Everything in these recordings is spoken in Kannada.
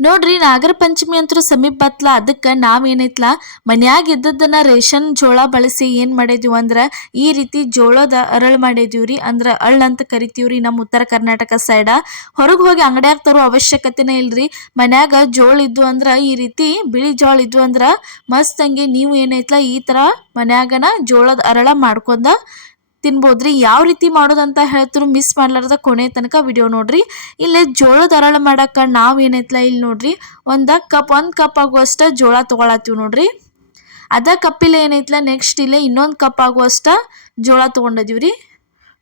ನೋಡ್ರಿ ನಾಗರ ಪಂಚಮಿ ಅಂತೂ ಸಮೀಪ ಬತ್ಲ ಅದಕ್ಕೆ ನಾವೇನೈತ್ಲ ಮನ್ಯಾಗ ಇದ್ದದನ್ನ ರೇಷನ್ ಜೋಳ ಬಳಸಿ ಏನ್ ಮಾಡಿದ್ವಿ ಅಂದ್ರ ಈ ರೀತಿ ಜೋಳದ ಅರಳು ಮಾಡಿದೀವ್ರಿ ಅಂದ್ರ ಅಳ್ಳ ಅಂತ ಕರಿತೀವ್ರಿ ನಮ್ಮ ಉತ್ತರ ಕರ್ನಾಟಕ ಸೈಡ. ಹೊರಗೆ ಹೋಗಿ ಅಂಗಡ್ಯಾಗ ತರೋ ಅವಶ್ಯಕತೆನೇ ಇಲ್ರಿ. ಮನ್ಯಾಗ ಜೋಳ ಇದ್ವು ಅಂದ್ರ ಈ ರೀತಿ ಬಿಳಿ ಜೋಳ ಇದ್ವು ಅಂದ್ರ ಮಸ್ತ್ ಹಂಗೆ ನೀವು ಏನೈತ್ಲ ಈ ತರ ಮನ್ಯಾಗನ ಜೋಳದ ಅರಳ ಮಾಡ್ಕೊಂಡ ತಿನ್ಬೋದ್ರಿ. ಯಾವ ರೀತಿ ಮಾಡೋದಂತ ಹೇಳ್ತಿರು ಮಿಸ್ ಮಾಡ್ಲಾರ್ದ ಕೊನೆ ತನಕ ವಿಡಿಯೋ ನೋಡ್ರಿ. ಇಲ್ಲೇ ಜೋಳದ ಅರಳ ಮಾಡಾಕ ನಾವ್ ಏನೈತ್ಲ ಇಲ್ಲಿ ನೋಡ್ರಿ ಒಂದ್ ಕಪ್ ಆಗುವಷ್ಟ ಜೋಳ ತಗೊಳತ್ತೀವಿ ನೋಡ್ರಿ. ಅದ ಕಪ್ಪಿಲೆ ಏನೈತ್ಲ ನೆಕ್ಸ್ಟ್ ಇಲ್ಲೇ ಇನ್ನೊಂದ್ ಕಪ್ ಆಗುವಷ್ಟ ಜೋಳ ತಗೊಂಡಿದೀವ್ರಿ.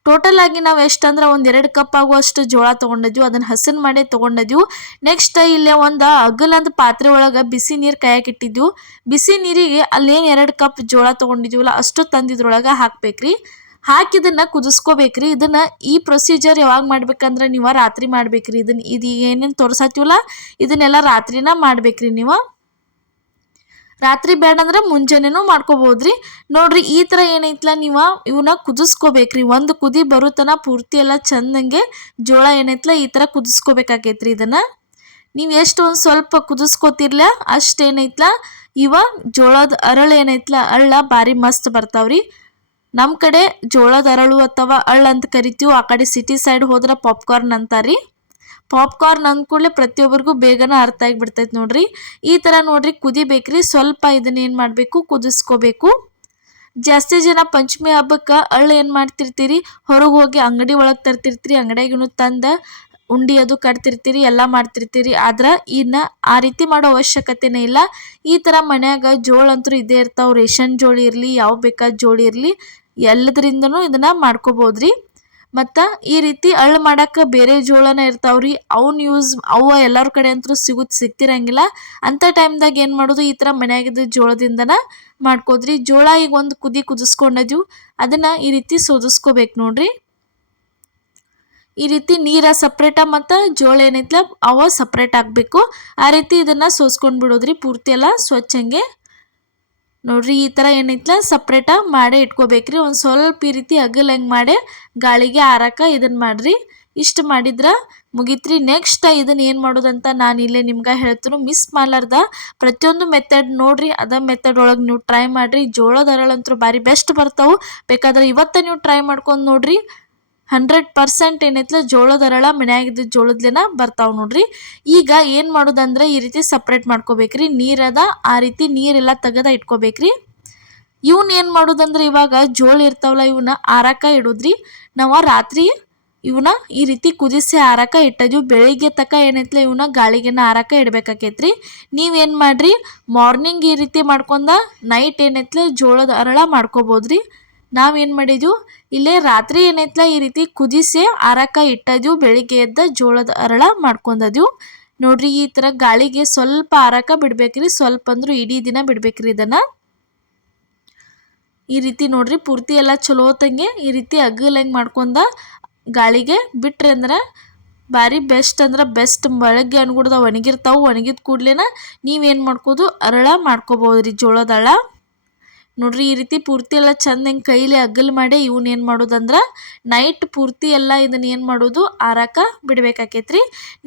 ಟೋಟಲ್ ಆಗಿ ನಾವು ಎಷ್ಟಂದ್ರ ಒಂದ್ 2 ಕಪ್ ಆಗುವಷ್ಟು ಜೋಳ ತಗೊಂಡಿದ್ವಿ. ಅದನ್ನ ಹಸನ್ ಮಾಡಿ ತಗೊಂಡಿದ್ವಿ. ನೆಕ್ಸ್ಟ್ ಇಲ್ಲೇ ಒಂದ ಅಗಲಂದ ಪಾತ್ರೆ ಒಳಗ ಬಿಸಿ ನೀರ್ ಕಾಯಕ್ ಇಟ್ಟಿದ್ವಿ. ಬಿಸಿ ನೀರಿಗೆ ಅಲ್ಲೇನ್ 2 ಕಪ್ ಜೋಳ ತಗೊಂಡಿದ್ವಲ್ಲ ಅಷ್ಟು ತಂದಿದ್ರೊಳಗ ಹಾಕ್ಬೇಕ್ರಿ. ಹಾಕಿದನ್ನ ಕುದಿಸ್ಕೋಬೇಕ್ರಿ. ಇದನ್ನ ಈ ಪ್ರೊಸೀಜರ್ ಯಾವಾಗ ಮಾಡ್ಬೇಕಂದ್ರ ನೀವ ರಾತ್ರಿ ಮಾಡ್ಬೇಕ್ರಿ. ಇದು ಏನೇನ್ ತೋರ್ಸಾತೀವಲ್ಲ ಇದನ್ನೆಲ್ಲ ರಾತ್ರಿನ ಮಾಡ್ಬೇಕ್ರಿ. ನೀವು ರಾತ್ರಿ ಬೇಡ ಅಂದ್ರ ಮುಂಜಾನೆನೂ ಮಾಡ್ಕೋಬಹುದ್ರಿ. ನೋಡ್ರಿ ಈ ತರ ಏನೈತ್ಲ ನೀವ ಇವನ್ನ ಕುದಿಸ್ಕೋಬೇಕ್ರಿ. ಒಂದು ಕುದಿ ಬರುತ್ತನ ಪೂರ್ತಿ ಎಲ್ಲ ಚಂದಂಗೆ ಜೋಳ ಏನೈತ್ಲ ಈ ತರ ಕುದಿಸ್ಕೋಬೇಕಾಗೈತ್ರಿ. ಇದನ್ನ ನೀವ್ ಎಷ್ಟು ಒಂದ್ ಸ್ವಲ್ಪ ಕುದಿಸ್ಕೋತಿರ್ಲ ಅಷ್ಟೇನೈತ್ಲ ಇವ ಜೋಳದ ಅರಳು ಏನೈತ್ಲ ಅಳ್ಳ ಬಾರಿ ಮಸ್ತ್ ಬರ್ತಾವ್ರಿ. ನಮ್ ಕಡೆ ಜೋಳದ ಅರಳು ಅಥವಾ ಅಳ್ಳ ಅಂತ ಕರಿತೀವಿ. ಆ ಕಡೆ ಸಿಟಿ ಸೈಡ್ ಹೋದ್ರ ಪಾಪ್ಕಾರ್ನ್ ಅಂತಾರಿ. ಪಾಪ್ಕಾರ್ನ್ ಅಂದ್ಕೂಡ್ಲೆ ಪ್ರತಿಯೊಬ್ಬರಿಗೂ ಬೇಗನ ಅರ್ಥ ಆಗಿಬಿಡ್ತೈತಿ ನೋಡ್ರಿ. ಈ ತರ ನೋಡ್ರಿ ಕುದಿಬೇಕ್ರಿ. ಸ್ವಲ್ಪ ಇದನ್ನ ಏನ್ ಮಾಡ್ಬೇಕು ಕುದಿಸ್ಕೋಬೇಕು. ಜಾಸ್ತಿ ಜನ ಪಂಚಮಿ ಹಬ್ಬಕ್ಕ ಅಳ್ಳ ಏನ್ ಮಾಡ್ತಿರ್ತೀರಿ ಹೊರಗೆ ಹೋಗಿ ಅಂಗಡಿ ಒಳಗ್ ತರ್ತಿರ್ತೀರಿ. ಅಂಗಡಿಯಾಗಿನೂ ತಂದ ಉಂಡಿ ಅದು ಕಟ್ತಿರ್ತೀರಿ ಎಲ್ಲಾ ಮಾಡ್ತಿರ್ತೀರಿ. ಆದ್ರ ಇನ್ನ ಆ ರೀತಿ ಮಾಡೋ ಅವಶ್ಯಕತೆನೇ ಇಲ್ಲ. ಈ ತರ ಮನ್ಯಾಗ ಜೋಳ ಅಂತೂ ಇದ್ದೇ ಇರ್ತಾವ. ರೇಷನ್ ಜೋಳ ಇರ್ಲಿ ಯಾವ ಬೇಕಾದ ಜೋಳ ಇರ್ಲಿ ಎಲ್ಲದ್ರಿಂದನೂ ಇದನ್ನ ಮಾಡ್ಕೋಬಹುದ್ರಿ. ಮತ್ತ ಈ ರೀತಿ ಅಳ್ಳ ಮಾಡಾಕ ಬೇರೆ ಜೋಳನ ಇರ್ತಾವ್ರಿ. ಅವ ಎಲ್ಲಾರ ಕಡೆ ಅಂತೂ ಸಿಗ್ತಿರಂಗಿಲ್ಲ. ಅಂತ ಟೈಮ್ದಾಗ ಏನ್ ಮಾಡೋದು ಈ ತರ ಮನ್ಯಾಗಿದ್ದ ಜೋಳದಿಂದನ ಮಾಡ್ಕೋದ್ರಿ. ಜೋಳ ಈಗ ಒಂದ್ ಕುದಿಸ್ಕೊಂಡದ್ವು ಅದನ್ನ ಈ ರೀತಿ ಸೋದಿಸ್ಕೋಬೇಕು ನೋಡ್ರಿ. ಈ ರೀತಿ ನೀರ ಸಪ್ರೇಟ ಮತ್ತ ಜೋಳ ಏನೈತ್ಲ ಅವ ಸಪ್ರೇಟ್ ಆಗ್ಬೇಕು. ಆ ರೀತಿ ಇದನ್ನ ಸೋಸ್ಕೊಂಡ್ ಬಿಡೋದ್ರಿ ಪೂರ್ತಿ ಎಲ್ಲ ಸ್ವಚ್ಛಂಗೆ. ನೋಡ್ರಿ ಈ ತರ ಏನೈತ್ಲ ಸಪ್ರೇಟ ಮಾಡೇ ಇಟ್ಕೋಬೇಕ್ರಿ. ಒಂದ್ ಸ್ವಲ್ಪ ಈ ರೀತಿ ಅಗಲ್ ಹೆಂಗ್ ಮಾಡಿ ಗಾಳಿಗೆ ಆರಾಕ ಇದನ್ ಮಾಡ್ರಿ. ಇಷ್ಟ ಮಾಡಿದ್ರ ಮುಗಿತ್ರಿ. ನೆಕ್ಸ್ಟ್ ಇದನ್ನ ಏನ್ ಮಾಡೋದಂತ ನಾನು ಇಲ್ಲೇ ನಿಮ್ಗ ಹೇಳ್ತೀನಿ. ಮಿಸ್ ಮಾಡ್ಲಾರ್ದ ಪ್ರತಿಯೊಂದು ಮೆಥಡ್ ನೋಡ್ರಿ. ಅದ ಮೆಥಡ್ ಒಳಗ್ ನೀವು ಟ್ರೈ ಮಾಡ್ರಿ. ಜೋಳದ ಅರಳಂತೂ ಬಾರಿ ಬೆಸ್ಟ್ ಬರ್ತಾವು. ಬೇಕಾದ್ರೆ ಇವತ್ತ ನೀವು ಟ್ರೈ ಮಾಡ್ಕೊಂಡ್ ನೋಡ್ರಿ. 100% ಏನೈತ್ಲ ಜೋಳದ ಅರಳ ಮನ್ಯಾಗಿದ್ದ ಜೋಳದ್ಲೇನ ಬರ್ತಾವ್ ನೋಡ್ರಿ. ಈಗ ಏನ್ ಮಾಡೋದಂದ್ರೆ ಈ ರೀತಿ ಸಪ್ರೇಟ್ ಮಾಡ್ಕೋಬೇಕ್ರಿ. ನೀರದ ಆ ರೀತಿ ನೀರೆಲ್ಲ ತೆಗದ ಇಟ್ಕೋಬೇಕ್ರಿ. ಇವನ್ ಏನ್ ಮಾಡೋದಂದ್ರೆ ಇವಾಗ ಜೋಳ ಇರ್ತಾವಲ್ಲ ಇವನ್ನ ಆರಾಕ ಇಡೋದ್ರಿ. ನಾವ ರಾತ್ರಿ ಇವನ್ನ ಈ ರೀತಿ ಕುದಿಸಿ ಆರಾಕ ಇಟ್ಟದ್ವಿ. ಬೆಳಿಗ್ಗೆ ತಕ ಏನೈತ್ಲ ಇವನ್ನ ಗಾಳಿಗೆನ ಆರಾಕ ಇಡ್ಬೇಕಾಕೈತ್ರಿ. ನೀವೇನ್ ಮಾಡ್ರಿ ಮಾರ್ನಿಂಗ್ ಈ ರೀತಿ ಮಾಡ್ಕೊಂಡ ನೈಟ್ ಏನೈತ್ಲ ಜೋಳದ ಅರಳ ಮಾಡ್ಕೋಬೋದ್ರಿ. ನಾವೇನ್ ಮಾಡಿದ್ವು ಇಲ್ಲೇ ರಾತ್ರಿ ಏನೈತ್ಲ ಈ ರೀತಿ ಕುದಿಸಿ ಆರಾಕ ಇಟ್ಟದ್ವು. ಬೆಳಿಗ್ಗೆ ಎದ್ದ ಜೋಳದ ಅರಳ ಮಾಡ್ಕೊಂಡದ್ವು ನೋಡ್ರಿ. ಈ ತರ ಗಾಳಿಗೆ ಸ್ವಲ್ಪ ಆರಾಕ ಬಿಡ್ಬೇಕ್ರಿ. ಸ್ವಲ್ಪ ಅಂದ್ರು ಇಡೀ ದಿನ ಬಿಡ್ಬೇಕ್ರಿ ಇದನ್ನ. ಈ ರೀತಿ ನೋಡ್ರಿ ಪೂರ್ತಿ ಎಲ್ಲ ಚಲೋ ತಂಗೆ ಈ ರೀತಿ ಅಗ್ಗಲ್ ಹೆಂಗ್ ಮಾಡ್ಕೊಂಡ ಗಾಳಿಗೆ ಬಿಟ್ರಿ ಅಂದ್ರ ಬಾರಿ ಬೆಸ್ಟ್ ಅಂದ್ರ ಬೆಸ್ಟ್. ಬೆಳಗ್ಗೆ ಅನ್ಗುಡ್ದ ಒಣಗಿರ್ತಾವು. ಒಣಗಿದ ಕೂಡ್ಲೇನ ನೀವೇನ್ ಮಾಡ್ಕೋದು ಅರಳ ಮಾಡ್ಕೋಬಹುದ್ರಿ ಜೋಳದ ಅರಳ. ನೋಡ್ರಿ ಈ ರೀತಿ ಪೂರ್ತಿ ಎಲ್ಲ ಚಂದ ಹೆಂಗ್ ಕೈಲಿ ಅಗ್ಗಲ್ ಮಾಡಿ ಇವನ್ ಏನ್ ಮಾಡೋದಂದ್ರ ನೈಟ್ ಪೂರ್ತಿ ಎಲ್ಲ ಇದನ್ನ ಏನ್ ಮಾಡೋದು ಆರಾಕ ಬಿಡ್ಬೇಕಾಕೇತ್ರಿ.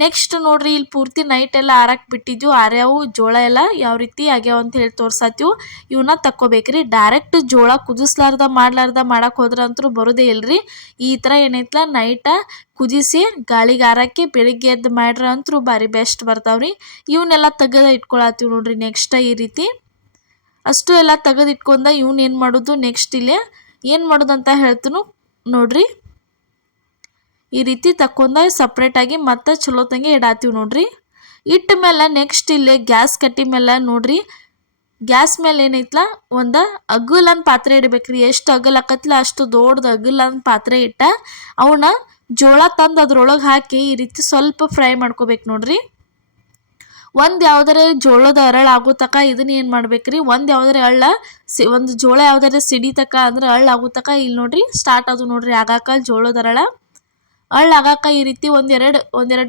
ನೆಕ್ಸ್ಟ್ ನೋಡ್ರಿ ಇಲ್ಲಿ ಪೂರ್ತಿ ನೈಟ್ ಎಲ್ಲ ಆರಾಕ್ ಬಿಟ್ಟಿದ್ವು. ಆರ್ಯಾವು ಜೋಳ ಎಲ್ಲ ಯಾವ ರೀತಿ ಆಗ್ಯಾವ ಅಂತ ಹೇಳಿ ತೋರ್ಸಾತೀವಿ. ಇವನ್ನ ತಕ್ಕೋಬೇಕ್ರಿ. ಡೈರೆಕ್ಟ್ ಜೋಳ ಕುದಿಸ್ಲಾರ್ದ ಮಾಡಕ್ ಹೋದ್ರ ಅಂತೂ ಬರೋದೇ ಇಲ್ರಿ. ಈ ತರ ಏನೈತ್ಲ ನೈಟ ಕುದಿಸಿ ಗಾಳಿಗೆ ಆರಾಕಿ ಬೆಳಿಗ್ಗೆ ಎದ್ದು ಮಾಡ್ರ ಅಂತೂ ಬಾರಿ ಬೆಸ್ಟ್ ಬರ್ತಾವ್ರಿ. ಇವನ್ನೆಲ್ಲ ತೆಗದ ಇಟ್ಕೊಳತ್ತೀವಿ ನೋಡ್ರಿ. ನೆಕ್ಸ್ಟ್ ಈ ರೀತಿ ಅಷ್ಟು ಎಲ್ಲ ತೆಗೆದು ಇಟ್ಕೊಂಡ ಇವನ್ ಏನ್ ಮಾಡೋದು ನೆಕ್ಸ್ಟ್ ಇಲ್ಲೇ ಏನ್ ಮಾಡೋದಂತ ಹೇಳ್ತೀನಿ ನೋಡ್ರಿ. ಈ ರೀತಿ ತಕ್ಕೊಂಡ ಸಪ್ರೇಟ್ ಆಗಿ ಮತ್ತೆ ಚಲೋ ತಂಗೆ ಇಡಾತೀವಿ ನೋಡ್ರಿ. ಇಟ್ಟ ಮೇಲೆ ನೆಕ್ಸ್ಟ್ ಇಲ್ಲೇ ಗ್ಯಾಸ್ ಕಟ್ಟಿ ಮೇಲೆ ನೋಡ್ರಿ ಗ್ಯಾಸ್ ಮೇಲೆ ಏನೈತ್ಲ ಒಂದ ಅಗಲನ್ ಪಾತ್ರೆ ಇಡ್ಬೇಕ್ರಿ. ಎಷ್ಟು ಅಗಲ್ ಆಕತ್ಲ ಅಷ್ಟು ದೊಡ್ಡದ ಅಗಲನ್ ಪಾತ್ರೆ ಇಟ್ಟ ಅವನ್ನ ಜೋಳ ತಂದು ಅದ್ರೊಳಗೆ ಹಾಕಿ ಈ ರೀತಿ ಸ್ವಲ್ಪ ಫ್ರೈ ಮಾಡ್ಕೋಬೇಕು ನೋಡ್ರಿ. ಒಂದ್ ಯಾವ್ದಾರೆ ಜೋಳದ ಅರಳ ಆಗೋ ತಕ ಇದನ್ನ ಏನ್ ಮಾಡ್ಬೇಕ್ರಿ. ಒಂದ್ ಯಾವ್ದಾರೆ ಒಂದು ಜೋಳ ಯಾವ್ದಾರೆ ಸಿಡಿತಕ ಅಂದ್ರೆ ಅಳ್ಳ ಆಗೋ ತಕ ಇಲ್ಲಿ ನೋಡ್ರಿ ಸ್ಟಾರ್ಟ್ ಅದು ನೋಡ್ರಿ ಆಗಾಕ ಜೋಳದ ಅರಳ ಅಳ್ಳ ಆಗಾಕ ಈ ರೀತಿ ಒಂದೆರಡು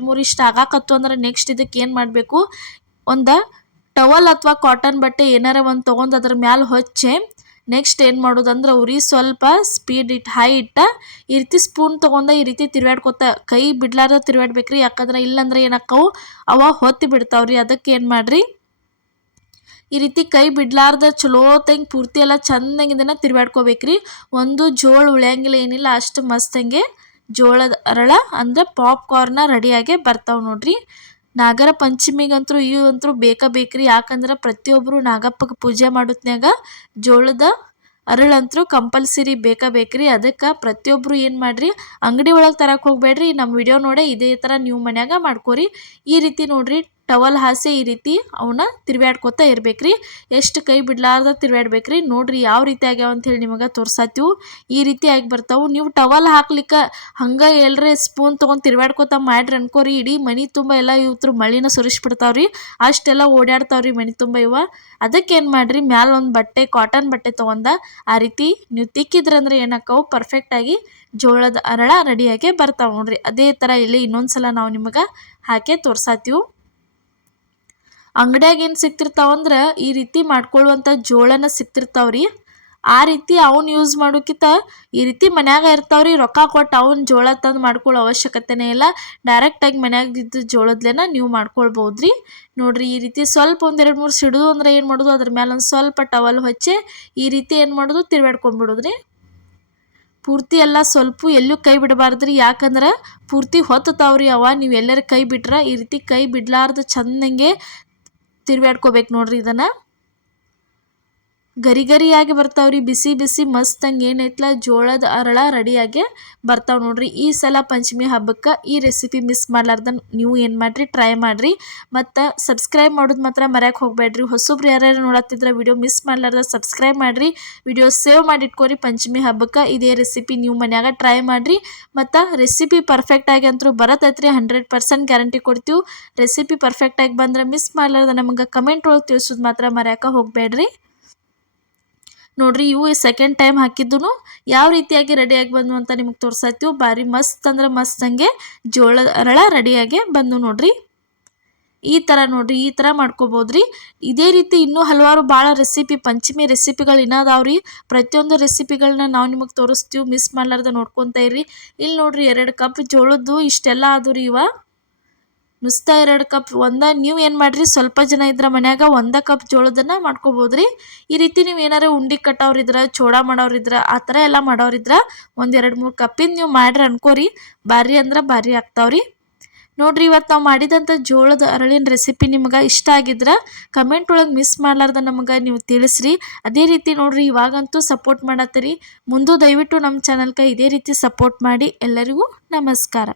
3 ಇಷ್ಟ ಆಗಾಕತ್ತು ಅಂದ್ರೆ ನೆಕ್ಸ್ಟ್ ಇದಕ್ಕೆ ಏನ್ ಮಾಡ್ಬೇಕು ಒಂದ ಟವಲ್ ಅಥವಾ ಕಾಟನ್ ಬಟ್ಟೆ ಏನಾರ ಒಂದ್ ತಗೊಂಡ್ ಅದ್ರ ಮ್ಯಾಲ ಹೊಚ್ಚೆ ನೆಕ್ಸ್ಟ್ ಏನು ಮಾಡೋದಂದ್ರೆ ಉರಿ ಸ್ವಲ್ಪ ಸ್ಪೀಡ್ ಇಟ್ಟು ಹೈ ಇಟ್ಟ ಈ ರೀತಿ ಸ್ಪೂನ್ ತೊಗೊಂಡ ಈ ರೀತಿ ತಿರ್ವಾಡ್ಕೊತ ಕೈ ಬಿಡ್ಲಾರ್ದ ತಿರ್ವಾಡ್ಬೇಕ್ರಿ. ಯಾಕಂದ್ರೆ ಇಲ್ಲಂದ್ರೆ ಏನಾಕ್ಕವು ಅವ ಹೊತ್ತಿ ಬಿಡ್ತಾವ್ರಿ. ಅದಕ್ಕೆ ಏನು ಮಾಡ್ರಿ ಈ ರೀತಿ ಕೈ ಬಿಡ್ಲಾರ್ದ ಚಲೋತಂಗೆ ಪೂರ್ತಿ ಎಲ್ಲ ಚಂದಂಗೆ ಇದನ್ನು ತಿರ್ವಾಡ್ಕೋಬೇಕ್ರಿ. ಒಂದು ಜೋಳ ಉಳಿಯಂಗಿಲ್ಲ ಏನಿಲ್ಲ, ಅಷ್ಟು ಮಸ್ತಂಗೆ ಜೋಳದ ಅರಳ ಅಂದರೆ ಪಾಪ್ಕಾರ್ನ ರೆಡಿಯಾಗೆ ಬರ್ತಾವೆ ನೋಡ್ರಿ. ನಾಗರ ಪಂಚಮಿಗಂತೂ ಇವಂತೂ ಬೇಕ್ರಿ. ಯಾಕಂದ್ರೆ ಪ್ರತಿಯೊಬ್ಬರು ನಾಗಪ್ಪಗೆ ಪೂಜೆ ಮಾಡೋತ್ನ್ಯಾಗ ಜೋಳದ ಅರಳಂತೂ ಕಂಪಲ್ಸರಿ ಬೇಕ್ರಿ. ಅದಕ್ಕೆ ಪ್ರತಿಯೊಬ್ಬರು ಏನು ಮಾಡಿರಿ ಅಂಗಡಿ ಒಳಗೆ ತರಕ್ಕೆ ಹೋಗ್ಬೇಡ್ರಿ. ನಮ್ಮ ವಿಡಿಯೋ ನೋಡೇ ಇದೇ ಥರ ನೀವು ಮನ್ಯಾಗ ಮಾಡ್ಕೋರಿ. ಈ ರೀತಿ ನೋಡ್ರಿ ಟವಲ್ ಹಾಸೆ ಈ ರೀತಿ ಅವನ್ನ ತಿರ್ವ್ಯಾಡ್ಕೋತಾ ಇರ್ಬೇಕ್ರಿ. ಎಷ್ಟು ಕೈ ಬಿಡ್ಲಾರ್ದ ತಿರ್ವ್ಯಾಡ್ಬೇಕ್ರಿ. ನೋಡ್ರಿ ಯಾವ ರೀತಿ ಆಗ್ಯಾವ ಅಂತೇಳಿ ನಿಮಗೆ ತೋರ್ಸಾತೀವಿ. ಈ ರೀತಿ ಆಗಿ ಬರ್ತಾವೆ. ನೀವು ಟವಲ್ ಹಾಕ್ಲಿಕ್ಕೆ ಹಂಗೆ ಎಲ್ಲರೇ ಸ್ಪೂನ್ ತೊಗೊಂಡು ತಿರ್ವ್ಯಾಡ್ಕೋತಾ ಮಾಡ್ರಿ ಅನ್ಕೋರಿ, ಇಡೀ ಮನೆ ತುಂಬ ಎಲ್ಲ ಇವತ್ತು ಮಳಿನ ಸುರಿಸ್ಬಿಡ್ತಾವ್ರಿ. ಅಷ್ಟೆಲ್ಲ ಓಡಾಡ್ತಾವ್ರಿ ಮನೆ ತುಂಬ ಇವ. ಅದಕ್ಕೆ ಏನು ಮಾಡಿರಿ ಮ್ಯಾಲ ಒಂದು ಬಟ್ಟೆ ಕಾಟನ್ ಬಟ್ಟೆ ತೊಗೊಂಡ ಆ ರೀತಿ ನೀವು ತಿಕ್ಕಿದ್ರಂದ್ರೆ ಏನಾಕ್ಕವು ಪರ್ಫೆಕ್ಟಾಗಿ ಜೋಳದ ಅರಳ ರೆಡಿಯಾಗಿ ಬರ್ತಾವೆ ನೋಡ್ರಿ. ಅದೇ ಥರ ಇಲ್ಲಿ ಇನ್ನೊಂದ್ಸಲ ನಾವು ನಿಮಗೆ ಹಾಕಿ ತೋರ್ಸಾತೀವಿ. ಅಂಗಡಿಯಾಗ ಏನು ಸಿಕ್ತಿರ್ತಾವಂದ್ರೆ ಈ ರೀತಿ ಮಾಡ್ಕೊಳ್ಳುವಂಥ ಜೋಳನ ಸಿಕ್ತಿರ್ತಾವ್ರಿ. ಆ ರೀತಿ ಅವ್ನು ಯೂಸ್ ಮಾಡೋಕ್ಕಿಂತ ಈ ರೀತಿ ಮನ್ಯಾಗ ಇರ್ತಾವ್ರಿ, ರೊಕ್ಕ ಕೊಟ್ಟು ಅವ್ನು ಜೋಳ ತಂದು ಮಾಡ್ಕೊಳ್ಳೋ ಅವಶ್ಯಕತೆನೇ ಇಲ್ಲ. ಡೈರೆಕ್ಟಾಗಿ ಮನ್ಯಾಗಿದ್ದು ಜೋಳದ್ಲೇನ ನೀವು ಮಾಡ್ಕೊಳ್ಬೋದ್ರಿ. ನೋಡ್ರಿ ಈ ರೀತಿ ಸ್ವಲ್ಪ ಒಂದು 2-3 ಸಿಡಿದು ಅಂದ್ರೆ ಏನು ಮಾಡೋದು, ಅದ್ರ ಮೇಲೆ ಒಂದು ಸ್ವಲ್ಪ ಟವಲ್ ಹಚ್ಚಿ ಈ ರೀತಿ ಏನು ಮಾಡೋದು ತಿರ್ವಾಡ್ಕೊಂಡ್ಬಿಡೋದ್ರಿ. ಪೂರ್ತಿ ಎಲ್ಲ ಸ್ವಲ್ಪ ಎಲ್ಲೂ ಕೈ ಬಿಡಬಾರ್ದ್ರಿ. ಯಾಕಂದ್ರೆ ಪೂರ್ತಿ ಹೊತ್ತತಾವ್ರಿ ಅವ. ನೀವು ಎಲ್ಲರ ಕೈ ಬಿಟ್ರೆ ಈ ರೀತಿ ಕೈ ಬಿಡ್ಲಾರ್ದು ಚಂದಂಗೆ ತಿರ್ವ್ಯಾಡ್ಕೋಬೇಕು ನೋಡ್ರಿ. ಇದನ್ನು ಗರಿಯಾಗಿ ಬರ್ತಾವ್ರಿ. ಬಿಸಿ ಬಿಸಿ ಮಸ್ತಂಗೆ ಏನೈತ್ಲ ಜೋಳದ ಅರಳ ರೆಡಿಯಾಗಿ ಬರ್ತಾವೆ ನೋಡ್ರಿ. ಈ ಸಲ ಪಂಚಮಿ ಹಬ್ಬಕ್ಕೆ ಈ ರೆಸಿಪಿ ಮಿಸ್ ಮಾಡ್ಲಾರ್ದ ನೀವು ಏನು ಮಾಡಿರಿ ಟ್ರೈ ಮಾಡಿರಿ. ಮತ್ತು ಸಬ್ಸ್ಕ್ರೈಬ್ ಮಾಡೋದು ಮಾತ್ರ ಮರ್ಯಾಕೆ ಹೋಗಬೇಡ್ರಿ. ಹೊಸಬ್ರು ಯಾರ್ಯಾರು ನೋಡತ್ತಿದ್ರೆ ವಿಡಿಯೋ ಮಿಸ್ ಮಾಡ್ಲಾರ್ದ ಸಬ್ಸ್ಕ್ರೈಬ್ ಮಾಡಿರಿ. ವಿಡಿಯೋ ಸೇವ್ ಮಾಡಿಟ್ಕೊರಿ. ಪಂಚಮಿ ಹಬ್ಬಕ್ಕೆ ಇದೇ ರೆಸಿಪಿ ನೀವು ಮನ್ಯಾಗ ಟ್ರೈ ಮಾಡಿರಿ. ಮತ್ತು ರೆಸಿಪಿ ಪರ್ಫೆಕ್ಟಾಗಿ ಅಂತೂ ಬರತ್ತೈತ್ರಿ. 100% ಗ್ಯಾರಂಟಿ ಕೊಡ್ತೀವಿ. ರೆಸಿಪಿ ಪರ್ಫೆಕ್ಟಾಗಿ ಬಂದ್ರೆ ಮಿಸ್ ಮಾಡ್ಲಾರ್ದ ನಮಗೆ ಕಮೆಂಟ್ ಒಳಗೆ ತಿಳಿಸೋದು ಮಾತ್ರ ಮರ್ಯಾಕೆ ಹೋಗಬೇಡ್ರಿ. ನೋಡ್ರಿ ಇವು ಸೆಕೆಂಡ್ ಟೈಮ್ ಹಾಕಿದ್ದು ಯಾವ ರೀತಿಯಾಗಿ ರೆಡಿಯಾಗಿ ಬಂದು ಅಂತ ನಿಮಗೆ ತೋರ್ಸಾತೀವಿ. ಭಾರಿ ಮಸ್ತ್ ಅಂದ್ರೆ ಮಸ್ತಂಗೆ ಜೋಳದ ಅರಳ ರೆಡಿಯಾಗಿ ಬಂದು ನೋಡ್ರಿ. ಈ ಥರ ನೋಡ್ರಿ ಈ ಥರ ಮಾಡ್ಕೋಬೋದ್ರಿ. ಇದೇ ರೀತಿ ಇನ್ನೂ ಹಲವಾರು ಭಾಳ ರೆಸಿಪಿ ಪಂಚಮಿ ರೆಸಿಪಿಗಳು ಇನ್ನದಾವ್ರಿ. ಪ್ರತಿಯೊಂದು ರೆಸಿಪಿಗಳನ್ನ ನಾವು ನಿಮಗೆ ತೋರಿಸ್ತೀವಿ. ಮಿಸ್ ಮಾಡ್ಲಾರ್ದ ನೋಡ್ಕೊತಾ ಇರ್ರಿ. ಇಲ್ಲಿ ನೋಡ್ರಿ 2 ಕಪ್ ಜೋಳದ್ದು ಇಷ್ಟೆಲ್ಲ ಆದು ರೀ. ಇವ ನುಸ್ತಾ 2 ಕಪ್ ನೀವು ಏನು ಮಾಡಿರಿ ಸ್ವಲ್ಪ ಜನ ಇದ್ರೆ ಮನ್ಯಾಗ 1 ಕಪ್ ಜೋಳದನ್ನ ಮಾಡ್ಕೋಬೋದ್ರಿ. ಈ ರೀತಿ ನೀವು ಏನಾರು ಉಂಡೆ ಕಟ್ಟೋರಿದ್ರೆ ಚೋಡ ಮಾಡೋರಿದ್ರೆ ಆ ಥರ ಎಲ್ಲ ಮಾಡೋರಿದ್ರೆ 1-2-3 ಕಪ್ಪಿಂದ ನೀವು ಮಾಡ್ರಿ ಅನ್ಕೋರಿ. ಭಾರಿ ಅಂದ್ರೆ ಭಾರಿ ಆಗ್ತಾವ್ರಿ. ನೋಡ್ರಿ ಇವತ್ತು ನಾವು ಮಾಡಿದಂಥ ಜೋಳದ ಅರಳಿನ ರೆಸಿಪಿ ನಿಮ್ಗೆ ಇಷ್ಟ ಆಗಿದ್ರೆ ಕಮೆಂಟ್ ಒಳಗೆ ಮಿಸ್ ಮಾಡ್ಲಾರ್ದ ನಮಗೆ ನೀವು ತಿಳಿಸ್ರಿ. ಅದೇ ರೀತಿ ನೋಡ್ರಿ ಇವಾಗಂತೂ ಸಪೋರ್ಟ್ ಮಾಡತ್ತೀರಿ. ಮುಂದೆ ದಯವಿಟ್ಟು ನಮ್ಮ ಚಾನಲ್ಗೆ ಇದೇ ರೀತಿ ಸಪೋರ್ಟ್ ಮಾಡಿ. ಎಲ್ಲರಿಗೂ ನಮಸ್ಕಾರ.